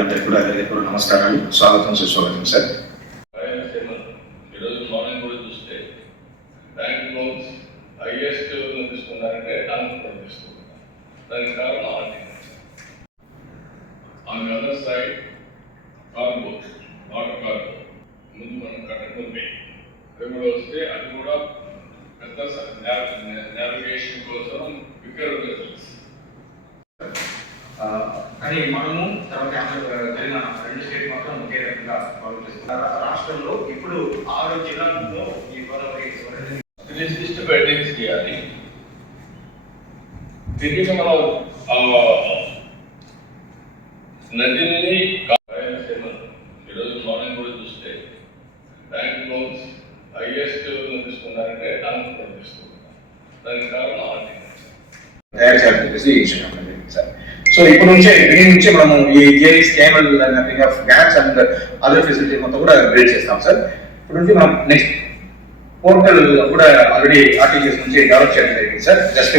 అందరికీ కూడా హృదయపూర్వక నమస్కారాలు. స్వాగతం సుస్వాగతం సార్. ఈరోజు మార్నింగ్ కూడా చూస్తే బ్యాంక్ లోన్స్ హైయెస్ట్ తీసుకున్నారంటే ఆంధ్రప్రదేశ్ తీసుకున్నారు. దానికి కారణం ఆర్థిక on other side cargo water cargo ముందు మనం కూడా వస్తే అది కూడా పెద్ద నావిగేషన్ కోసం వికర్ కానీ మనము తర్వాత తెలంగాణ రెండు స్టేట్ మాత్రం ఒకే రకంగా రాష్ట్రంలో ఇప్పుడు ఆరు జిల్లాల్లో ఈ వరద లిస్ట్ చేయాలి తిరిగి మనం నదిని ఈరోజు మార్నింగ్ కూడా చూస్తే బ్యాంక్ లోన్స్ హైయెస్ట్ తీసుకున్నారంటే ఆంధ్రప్రదేశ్ తీసుకున్నారు దానికి కారణం తయారు చేయాలని చెప్పేసి సార్ సో ఇప్పుడు నుంచే దీని నుంచి మనము ఈ JE స్కేమల్ mapping of gaps and other facility మొత్తం కూడా బిల్డ్ చేస్తాం సార్ ఇప్పుడు నుంచి మనం నెక్స్ట్ పోర్టల్ కూడా ఆల్రెడీ ఆర్టీజీఎస్ నుంచి డెవలప్ చేయడం జరిగింది సార్ జస్ట్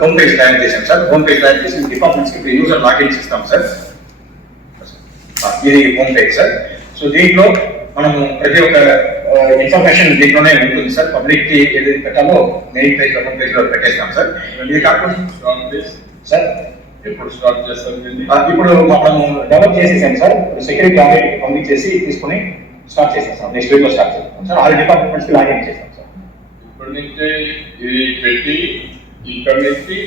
హోమ్ పేజ్ తయారు చేసాం సార్ హోమ్ పేజ్ తయారు చేసి డిపార్ట్మెంట్స్కి యూజర్ లాగిన్స్ ఇస్తాం సార్ ఇది హోమ్ పేజ్ సార్ సో దీంట్లో మనము ప్రతి ఒక్క uh, ఇన్ఫర్మేషన్ దీంట్లోనే ఉంటుంది సార్ పబ్లిక్కి ఏది పెట్టాలో మెయిన్ పేజ్ హోమ్ పేజ్లో పెట్టేస్తాం సార్ ఇది కాకుండా uh, సార్ ఎప్పుడు స్టార్ట్ చేస్తారు ఇప్పుడు మనము డెవలప్ చేసేసాం సార్ సెక్యూరిటీ ఆడిట్ పంపించేసి తీసుకుని స్టార్ట్ చేసాం సార్ నెక్స్ట్ వీక్లో స్టార్ట్ చేస్తాం సార్ ఆరు డిపార్ట్మెంట్స్కి లాగిన్ చేస్తాం సార్ ఇప్పటి నుంచే ఇది పెట్టి ఇక్కడ నుంచి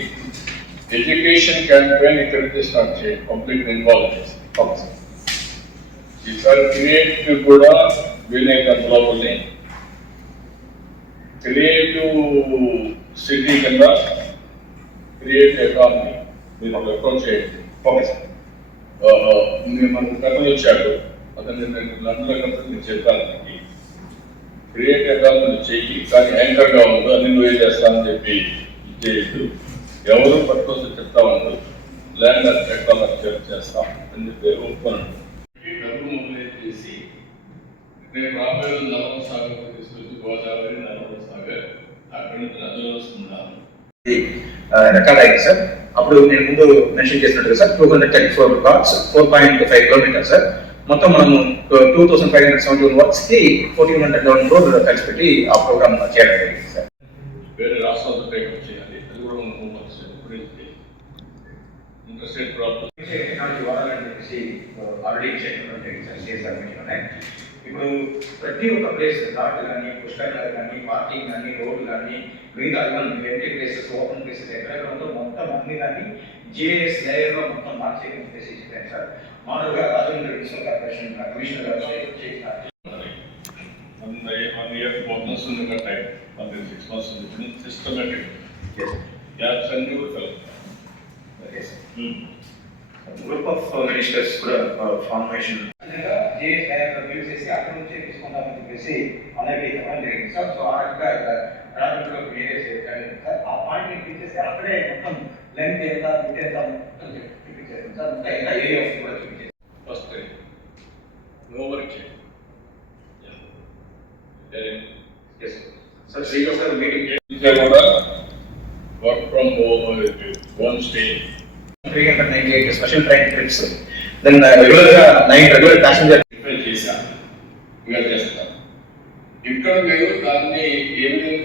ఎడ్యుకేషన్ క్యాంపెయిన్ ఇక్కడ నుంచి స్టార్ట్ చేయండి పబ్లిక్ ఇన్వాల్వ్ చేసి ఓకే సార్ ఈసారి క్రియేటివ్ కూడా వీలైనంత లోపలనే క్రియేటివ్ సిటీ కింద క్రియేట్ ఎకానమీ మీరు వర్కౌట్ చేయండి ఓకే సార్ ఆ, మీరు కథలు వచ్చాడు. అతను నేను లండన్ కంటే నేను చెప్పాను క్రియేట్ క్రియేటివ్ ఎకానమీ చెయ్యి కానీ యాంకర్గా గా అని నువ్వే చేస్తానని చెప్పి చేయొద్దు ఎవరు పట్టుకొస్తే చెప్తా ఉండదు ల్యాండ్ టెక్నాలజీ చేస్తాం అని చెప్పి ఒప్పుకోనండి డబ్బు మొబైలైజ్ చేసి నేను రాబోయే నలభై సాగర్ తీసుకొచ్చి గోదావరి నలభై సాగర్ అక్కడి నుంచి నదులు వస్తున్నాను. రికార్డ్ అయింది సార్ అప్పుడు నేను ముందు మెన్షన్ చేసినట్టుగా sir two hundred thirty four works four point five kilometre sir మొత్తం మనము two thousand five hundred seventy one వర్క్స్కి fourteen hundred eleven crore ఖర్చు పెట్టి ఆ ప్రోగ్రామ్ చేయడం జరిగింది సార్ వేరే రాష్ట్రాలతో టేకప్ చేయాలి. అది కూడా మనం హోంవర్క్ ఇంట్రెస్టెడ్ ప్రాబ్లమ్ టెక్నాలజీ వాడాలని చెప్పేసి ఆల్రెడీ మీటింగ్లోనే ఇప్పుడు ప్రతి ఒక్క ప్లేస్ ఘాట్ కానీ పుష్కరాలు కానీ పార్కింగ్ కానీ రోడ్లు కానీ మిగతా ఎంటీ ప్లేసెస్ మొత్తం అన్ని కానీ జిఎస్ లేయర్లో మొత్తం మార్చేయని చెప్పేసి చెప్పాను సార్ మామూలుగా రాజేంద్ర మున్సిపల్ కార్పొరేషన్ కమిషనర్ గారు చేసినారు one one year four months ఉంది కదా టైం వన్ సిక్స్ మంత్స్ ఉంది సిస్టమేటిక్ గ్యాప్స్ అన్ని కూడా కలుగుతాయి గ్రూప్ ఆఫ్ మినిస్టర్స్ కూడా ఫార్మేషన్ విధంగా జేఎస్ డైరెక్టర్ బిల్ చేసి అక్కడ నుంచే తీసుకుందామని చెప్పేసి అలాగే చెప్పడం జరిగింది. సార్ సో ఆ రకంగా రాజకీయంలో వేరే చేయాలి సార్ ఆ పాయింట్ని తీసేసి అక్కడే మొత్తం లెంత్ ఎంత విత్ ఎంత మొత్తం ఎంత ఏరియా కూడా చూపించేస్తాం ఫస్ట్ నో వర్క్ చేయండి సార్ మీటింగ్ ఇంకా కూడా work from home stay three hundred ninety eight special train trips then రెగ్యులర్గా నైన్ రెగ్యులర్ ప్యాసింజర్ చేశాను ఇంకా చేస్తాను ఇక్కడ మీరు దాన్ని ఏ విధంగా